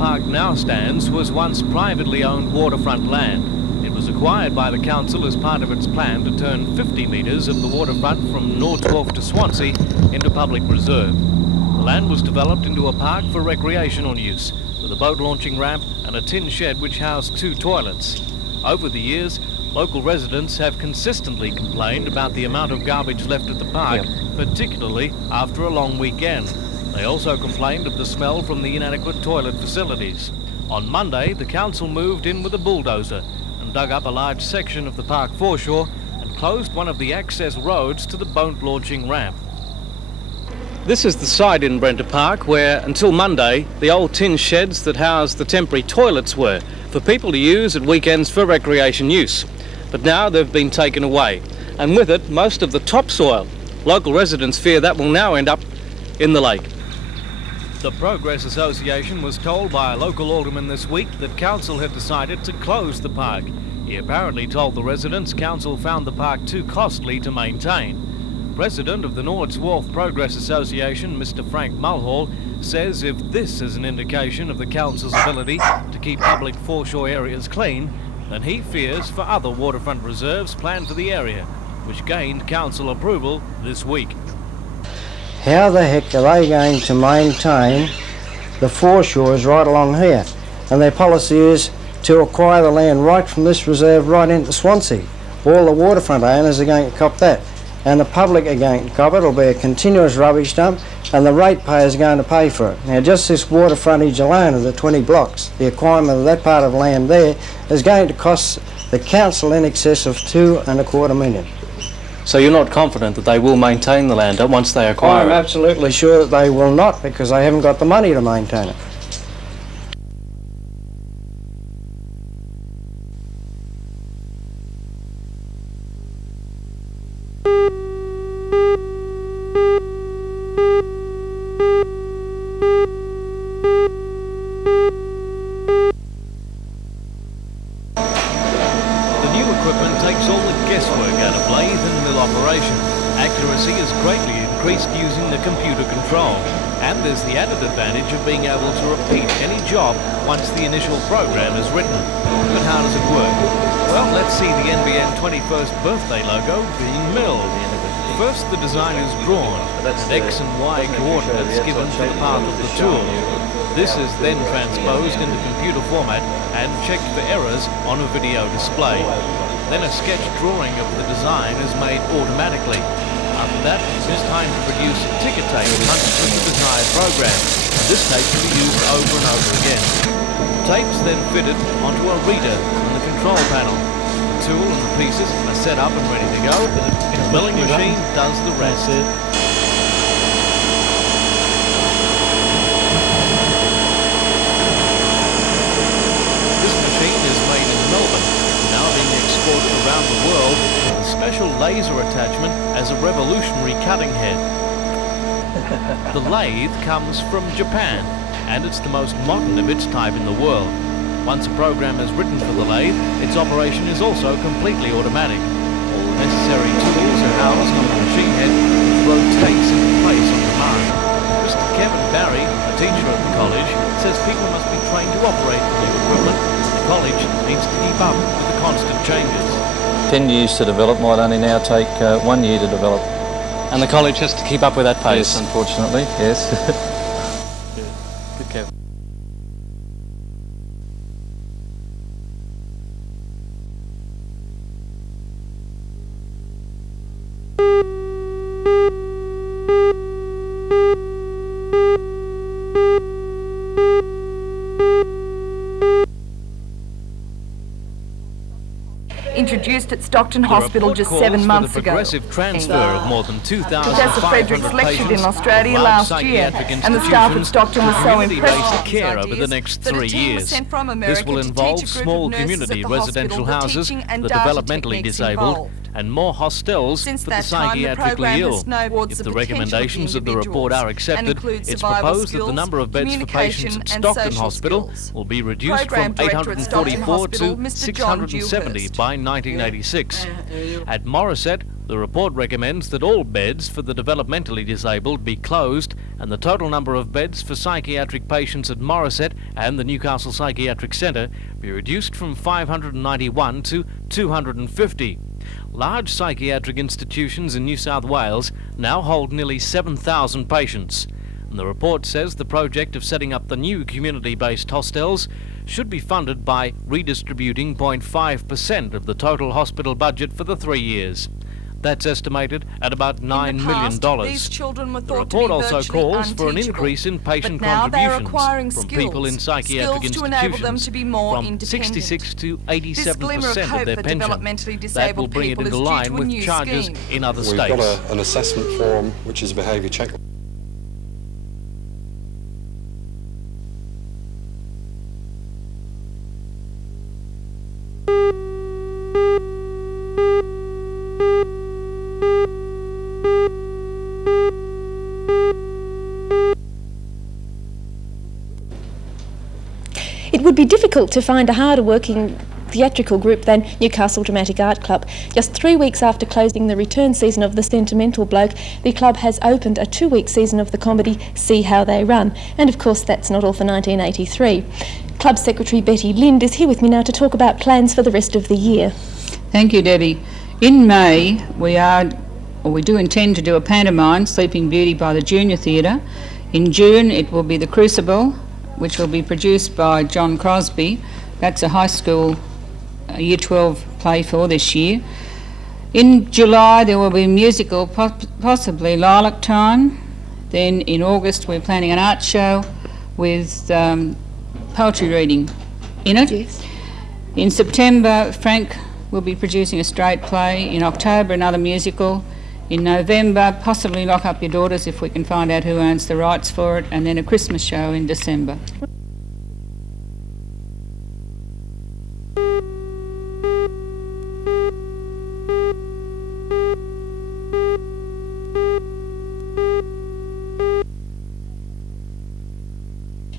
park now stands was once privately owned waterfront land. It was acquired by the council as part of its plan to turn 50 metres of the waterfront from North Wharf to Swansea into public reserve. The land was developed into a park for recreational use, with a boat launching ramp and a tin shed which housed 2 toilets. Over the years, local residents have consistently complained about the amount of garbage left at the park, particularly after a long weekend. They also complained of the smell from the inadequate toilet facilities. On Monday, the council moved in with a bulldozer and dug up a large section of the park foreshore and closed one of the access roads to the boat launching ramp. This is the site in Brenta Park where, until Monday, the old tin sheds that housed the temporary toilets were, for people to use at weekends for recreation use. But now they've been taken away, and with it, most of the topsoil. Local residents fear that will now end up in the lake. The Progress Association was told by a local alderman this week that council had decided to close the park. He apparently told the residents council found the park too costly to maintain. President of the North Wharf Progress Association, Mr. Frank Mulhall, says if this is an indication of the council's ability to keep public foreshore areas clean, then he fears for other waterfront reserves planned for the area, which gained council approval this week. How the heck are they going to maintain the foreshores right along here? And their policy is to acquire the land right from this reserve right into Swansea. All the waterfront owners are going to cop that, and the public are going to cop it. It'll be a continuous rubbish dump, and the ratepayers are going to pay for it. Now, just this water frontage alone of the 20 blocks, the acquirement of that part of land there is going to cost the council in excess of $2.25 million. So you're not confident that they will maintain the land once they acquire it? I'm absolutely sure that they will not, because they haven't got the money to maintain it. Takes all the guesswork out of lathe and mill operation. Accuracy is greatly increased using the computer control, and there's the added advantage of being able to repeat any job once the initial program is written. But how does it work? Well, let's see the NBN 21st birthday logo being milled. First, the design is drawn, X and Y coordinates given for the path of the tool. This is then transposed into computer format and checked for errors on a video display. Then a sketch drawing of the design is made automatically. After that, it's time to produce a ticker tape punched with the desired program. This tape can be used over and over again. The tape's then fitted onto a reader on the control panel. The tool and the pieces are set up and ready to go. The milling machine does the rest. This machine is made in Melbourne, now being exported around the world with a special laser attachment as a revolutionary cutting head. The lathe comes from Japan, and it's the most modern of its type in the world. Once a program is written for the lathe, its operation is also completely automatic. All the necessary tools are housed on the machine head, which rotates into place on demand. Mr. Kevin Barry, a teacher at the college, says people must be trained to operate the new equipment. The college needs to keep up with the constant changes. 10 years to develop might only now take 1 year to develop. And the college has to keep up with that pace? Yes, unfortunately, yes. Good, Kevin. Introduced at Stockton Hospital just 7 months ago. Progressive transfer of more than 2,500 Professor Fredericks lectured in Australia last year, and the staff at Stockton was so impressed. Care over the next 3 years. This will involve small community residential houses, the developmentally disabled, and more hostels Since for the that time, the psychiatrically program has ill. snowballed If the the potential of recommendations of the report are accepted, includes it's survival proposed that the skills, number of beds for patients at communication and Stockton social Hospital skills. will be reduced Program from Director at Stockton 844 Hospital, to Mr. John 670 Dewhurst. by 1986. At Morisset, the report recommends that all beds for the developmentally disabled be closed and the total number of beds for psychiatric patients at Morisset and the Newcastle Psychiatric Centre be reduced from 591 to 250. Large psychiatric institutions in New South Wales now hold nearly 7,000 patients. And the report says the project of setting up the new community-based hostels should be funded by redistributing 0.5% of the total hospital budget for the 3 years. That's estimated at about $9 million. These children were The thought report to be also virtually calls for an unteachable. increase in patient But now they are contributions acquiring from skills, people in psychiatric skills to enable them institutions to be more from independent. 66 to This glimmer of 87% hope of their for pension. developmentally That disabled will bring it people into is due line to a with new charges scheme. in other We've states. got an assessment form, which is a behaviour check. It would be difficult to find a harder working theatrical group than Newcastle Dramatic Art Club. Just 3 weeks after closing the return season of The Sentimental Bloke, the club has opened a 2-week season of the comedy See How They Run. And of course that's not all for 1983. Club Secretary Betty Lind is here with me now to talk about plans for the rest of the year. Thank you, Debbie. In May, we do intend to do a pantomime, Sleeping Beauty, by the Junior Theatre. In June, it will be The Crucible, which will be produced by John Crosby. That's a high school Year 12 play for this year. In July, there will be a musical, possibly Lilac Time. Then in August, we're planning an art show with poetry reading in it. Yes. In September, Frank will be producing a Strait play. In October, another musical. In November, possibly Lock Up Your Daughters if we can find out who owns the rights for it, and then a Christmas show in December.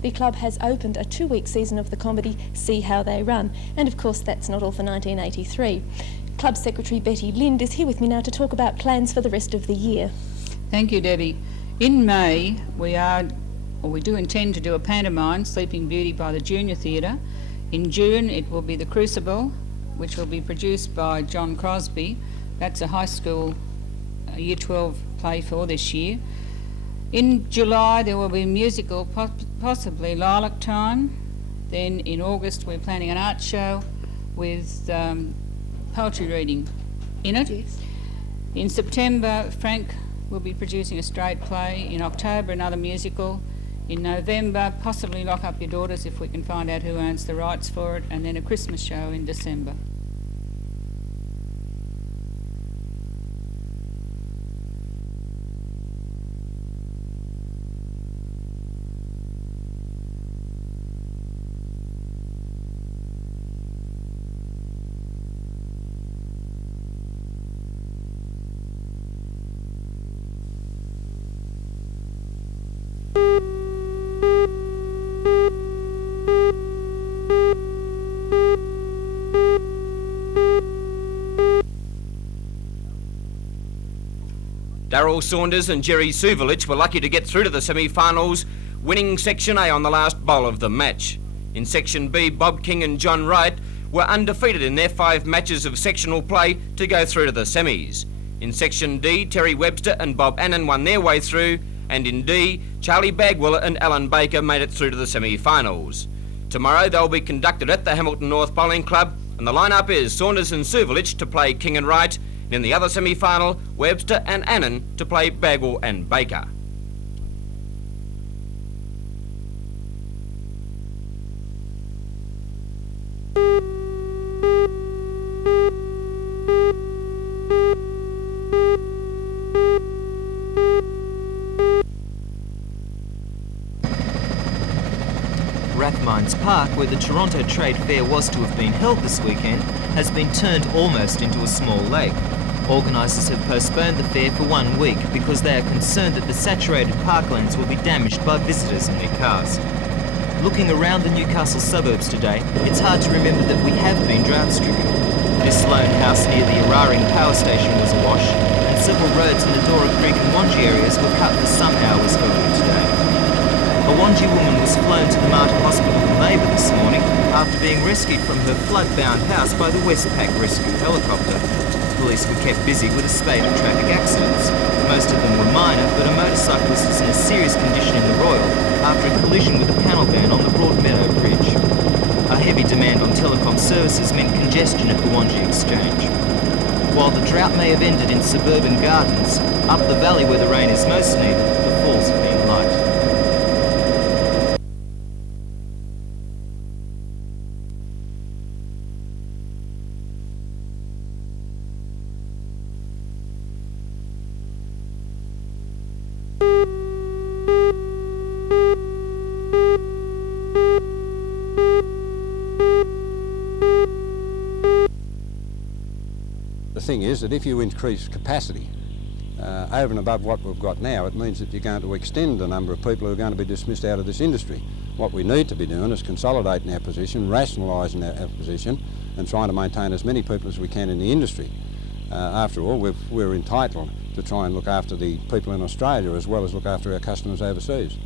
The club has opened a 2-week season of the comedy See How They Run. And of course that's not all for 1983. Club Secretary Betty Lind is here with me now to talk about plans for the rest of the year. Thank you, Debbie. In May, we do intend to do a pantomime, Sleeping Beauty, by the Junior Theatre. In June, it will be The Crucible, which will be produced by John Crosby. That's a high school Year 12 play for this year. In July, there will be a musical, possibly Lilac Time. Then in August, we're planning an art show with poetry reading in it. Yes. In September, Frank will be producing a Strait play. In October, another musical. In November, possibly Lock Up Your Daughters if we can find out who owns the rights for it, and then a Christmas show in December. Darryl Saunders and Jerry Suvalich were lucky to get through to the semi-finals, winning Section A on the last bowl of the match. In Section B, Bob King and John Wright were undefeated in their 5 matches of sectional play to go through to the semis. In Section D, Terry Webster and Bob Annan won their way through, and in D, Charlie Bagwell and Alan Baker made it through to the semi-finals. Tomorrow they'll be conducted at the Hamilton North Bowling Club, and the lineup is Saunders and Suvalich to play King and Wright, and in the other semi-final, Webster and Annan to play Bagwell and Baker. Rathmines Park, where the Toronto Trade Fair was to have been held this weekend, has been turned almost into a small lake. Organisers have postponed the fair for 1 week because they are concerned that the saturated parklands will be damaged by visitors in their cars. Looking around the Newcastle suburbs today, it's hard to remember that we have been drought-stricken. This lone house near the Araring power station was awash, and several roads in the Dora Creek and Wangi areas were cut for some hours earlier today. A Wangi woman was flown to the Martin Hospital in Maver this morning after being rescued from her flood-bound house by the Westpac rescue helicopter. Police were kept busy with a spate of traffic accidents. Most of them were minor, but a motorcyclist is in a serious condition in the Royal after a collision with a panel van on the Broadmeadow Bridge. A heavy demand on telecom services meant congestion at the Wangi Exchange. While the drought may have ended in suburban gardens, up the valley where the rain is most needed, the falls have been light. The thing is that if you increase capacity over and above what we've got now, it means that you're going to extend the number of people who are going to be dismissed out of this industry. What we need to be doing is consolidating our position, rationalising our position, and trying to maintain as many people as we can in the industry. After all, we're entitled to try and look after the people in Australia as well as look after our customers overseas.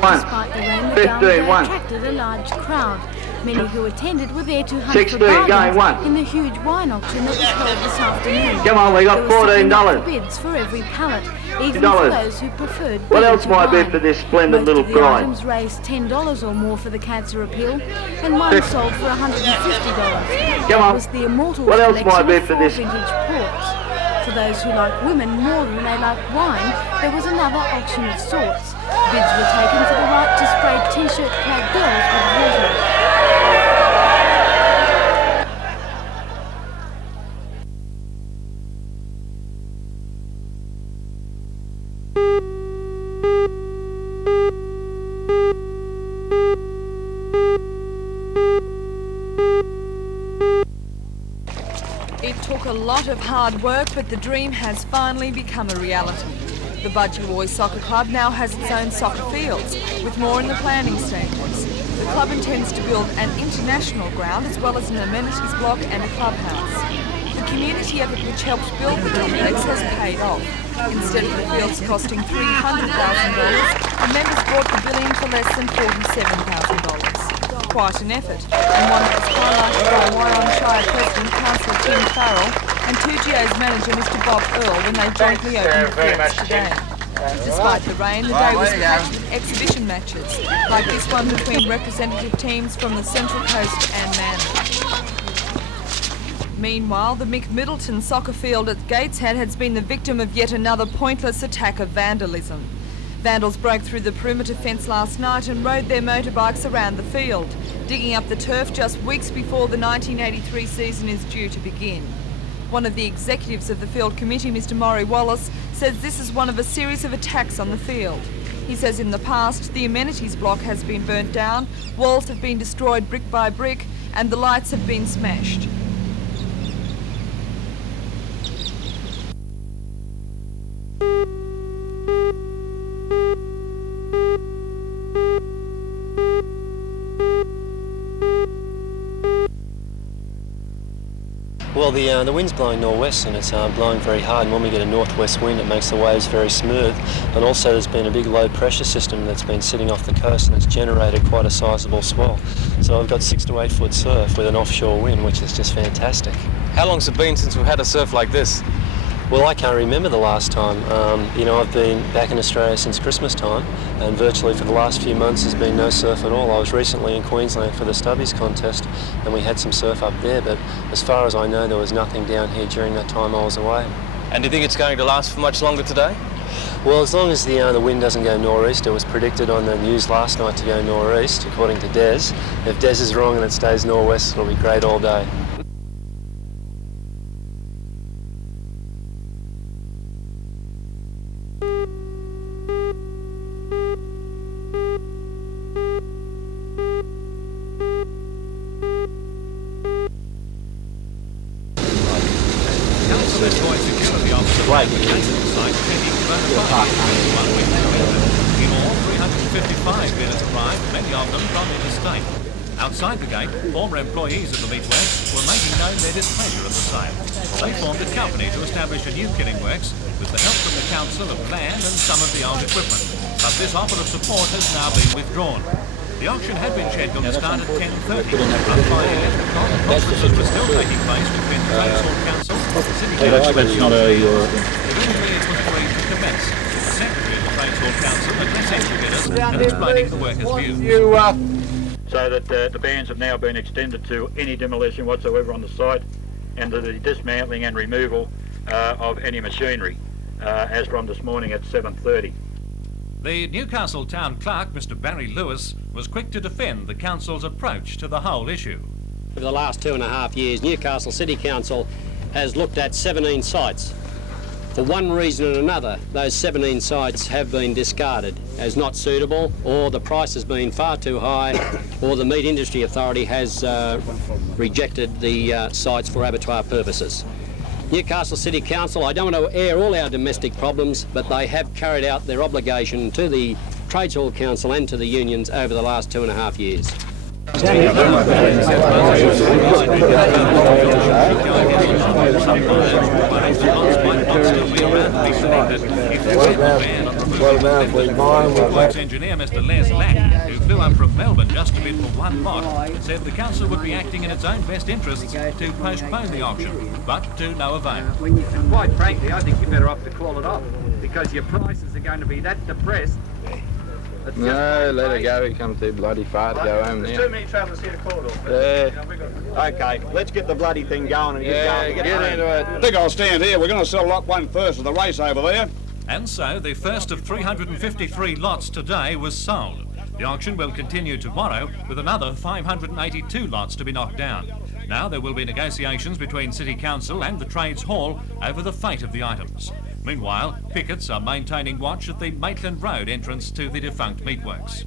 Despite the rain, the Downs attracted a large crowd. Many who attended were there to hunt for bargains in the huge wine auction that was held this afternoon. Come on, we got $14. Bids for every pallet, even for those who preferred. What else might be for this splendid little bride? bride? Items raised $10 or more for the cancer appeal, and one sold for $150. Come on. It was the immortal What else might be for this? vintage ports. For those who like women more than they like wine, there was another auction of sorts. Bids were taken for the right to spray T-shirt-clad girls with water. It took a lot of hard work, but the dream has finally become a reality. The Budgie Boys Soccer Club now has its own soccer fields, with more in the planning stages. The club intends to build an international ground as well as an amenities block and a clubhouse. The community effort which helped build the complex has paid off. Instead of the fields costing $300,000, the members brought the billion for less than $47,000. Quite an effort, and one that was highlighted by Wyong Shire President Councillor Tim Farrell and 2GA's manager Mr Bob Earl when they jointly opened the fields today. Despite the rain, the day was packed with exhibition matches, like this one between representative teams from the Central Coast and Manly. Meanwhile, the Mick Middleton soccer field at Gateshead has been the victim of yet another pointless attack of vandalism. Vandals broke through the perimeter fence last night and rode their motorbikes around the field, digging up the turf just weeks before the 1983 season is due to begin. One of the executives of the field committee, Mr Maury Wallace, says this is one of a series of attacks on the field. He says in the past, the amenities block has been burnt down, walls have been destroyed brick by brick, and the lights have been smashed. Well, the wind's blowing northwest and it's blowing very hard, and when we get a northwest wind it makes the waves very smooth, and also there's been a big low pressure system that's been sitting off the coast and it's generated quite a sizable swell. So I've got 6 to 8 foot surf with an offshore wind, which is just fantastic. How long's it been since we've had a surf like this? Well, I can't remember the last time. I've been back in Australia since Christmas time, and virtually for the last few months there's been no surf at all. I was recently in Queensland for the Stubbies contest and we had some surf up there, but as far as I know there was nothing down here during that time I was away. And do you think it's going to last for much longer today? Well, as long as the wind doesn't go nor'east, it was predicted on the news last night to go nor'east, according to Des. If Des is wrong and it stays nor'west, it'll be great all day. Many of them from interstate. Outside the gate, former employees of the meatworks were making known their displeasure at the sale. They formed a company to establish a new killing works with the help from the council of land and some of the old equipment. But this offer of support has now been withdrawn. The auction had been scheduled to start at 10:30, but by 11 o'clock, conferences were still taking place between the Transport Council, the City Council, eventually it was agreed to commence. The Secretary of the Transport Council addressing together and explaining the workers' views. So that the bans have now been extended to any demolition whatsoever on the site and to the dismantling and removal of any machinery as from this morning at 7:30. The Newcastle Town Clerk, Mr Barry Lewis, was quick to defend the council's approach to the whole issue. Over the last 2.5 years, Newcastle City Council has looked at 17 sites. For one reason or another, those 17 sites have been discarded as not suitable, or the price has been far too high, or the Meat Industry Authority has rejected the sites for abattoir purposes. Newcastle City Council, I don't want to air all our domestic problems, but they have carried out their obligation to the Trades Hall Council and to the unions over the last 2.5 years. Works engineer Mr Les Lack, who flew up from Melbourne just to bid for one lot, said the council would be acting in its own best interests to postpone the auction, but to no avail. Quite frankly, I think you're better off to call it off, because your prices are going to be that depressed. No, let it go. He comes too bloody far to go home now. There's too many travellers here to call it off. Okay, let's get the bloody thing going and get going. Get into it. I think I'll stand here. We're going to sell lot 1 first of the race over there. And so the first of 353 lots today was sold. The auction will continue tomorrow with another 582 lots to be knocked down. Now there will be negotiations between City Council and the Trades Hall over the fate of the items. Meanwhile, pickets are maintaining watch at the Maitland Road entrance to the defunct meatworks.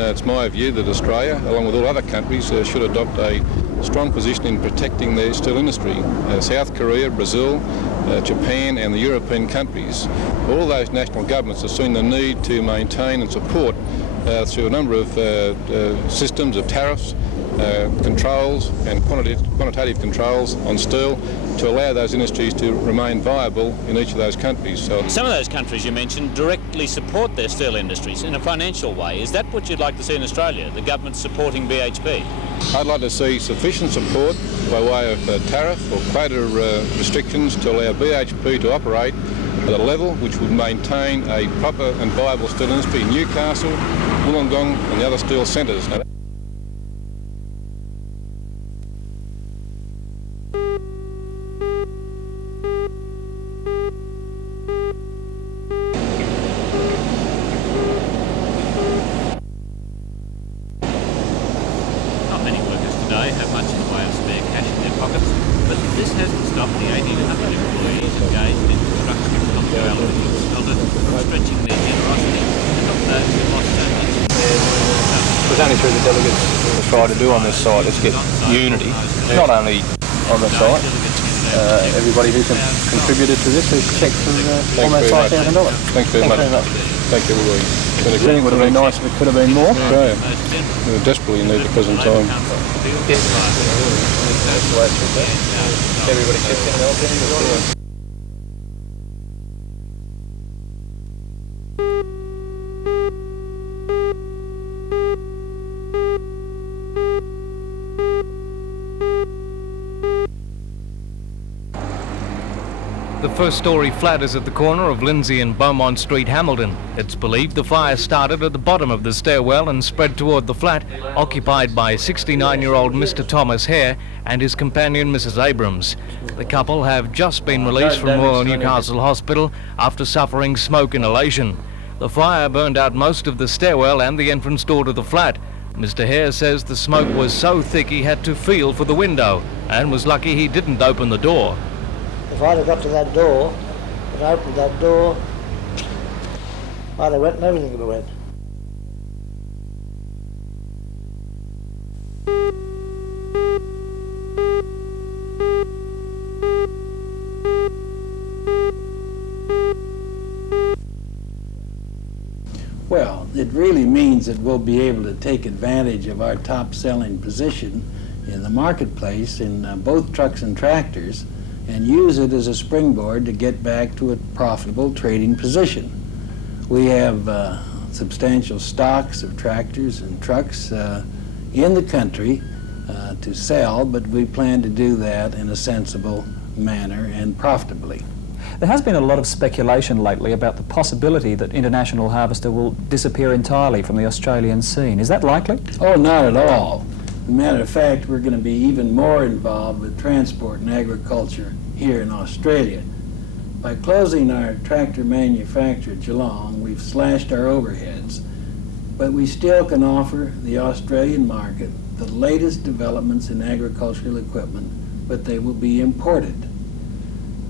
It's my view that Australia, along with all other countries, should adopt a strong position in protecting their steel industry. South Korea, Brazil, Japan and the European countries, all those national governments have seen the need to maintain and support through a number of systems of tariffs, controls and quantitative controls on steel to allow those industries to remain viable in each of those countries. So some of those countries you mentioned directly support their steel industries in a financial way. Is that what you'd like to see in Australia, the government supporting BHP? I'd like to see sufficient support by way of tariff or quota restrictions to allow BHP to operate at a level which would maintain a proper and viable steel industry in Newcastle, Wollongong and the other steel centres. Try to do on this site is get unity, not only on the site. Everybody who contributed to this has checked for almost $5,000. Thanks very much. Thank you, everybody. I think it would have been nice if it could have been more. Yeah. We desperately need the present time. Everybody chipped in and helped. The The first-storey flat is at the corner of Lindsay and Beaumont Street, Hamilton. It's believed the fire started at the bottom of the stairwell and spread toward the flat, occupied by 69-year-old Mr. Thomas Hare and his companion Mrs. Abrams. The couple have just been released from Royal Newcastle Hospital after suffering smoke inhalation. The fire burned out most of the stairwell and the entrance door to the flat. Mr. Hare says the smoke was so thick he had to feel for the window and was lucky he didn't open the door. If I'd have got to that door and opened that door, I'd have went and everything would have went. Well, it really means that we'll be able to take advantage of our top-selling position in the marketplace in both trucks and tractors and use it as a springboard to get back to a profitable trading position. We have substantial stocks of tractors and trucks in the country to sell, but we plan to do that in a sensible manner and profitably. There has been a lot of speculation lately about the possibility that International Harvester will disappear entirely from the Australian scene. Is that likely? Oh, not at all. As a matter of fact, we're going to be even more involved with transport and agriculture here in Australia. By closing our tractor manufacture at Geelong, we've slashed our overheads, but we still can offer the Australian market the latest developments in agricultural equipment, but they will be imported.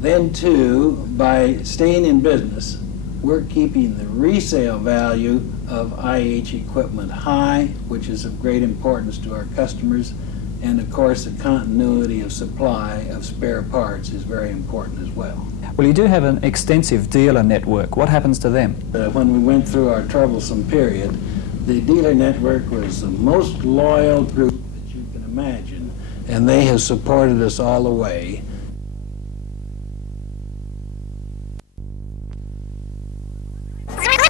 Then, too, by staying in business, we're keeping the resale value of IH equipment high, which is of great importance to our customers, and of course the continuity of supply of spare parts is very important as well. Well, you do have an extensive dealer network. What happens to them? When we went through our troublesome period, the dealer network was the most loyal group that you can imagine, and they have supported us all the way.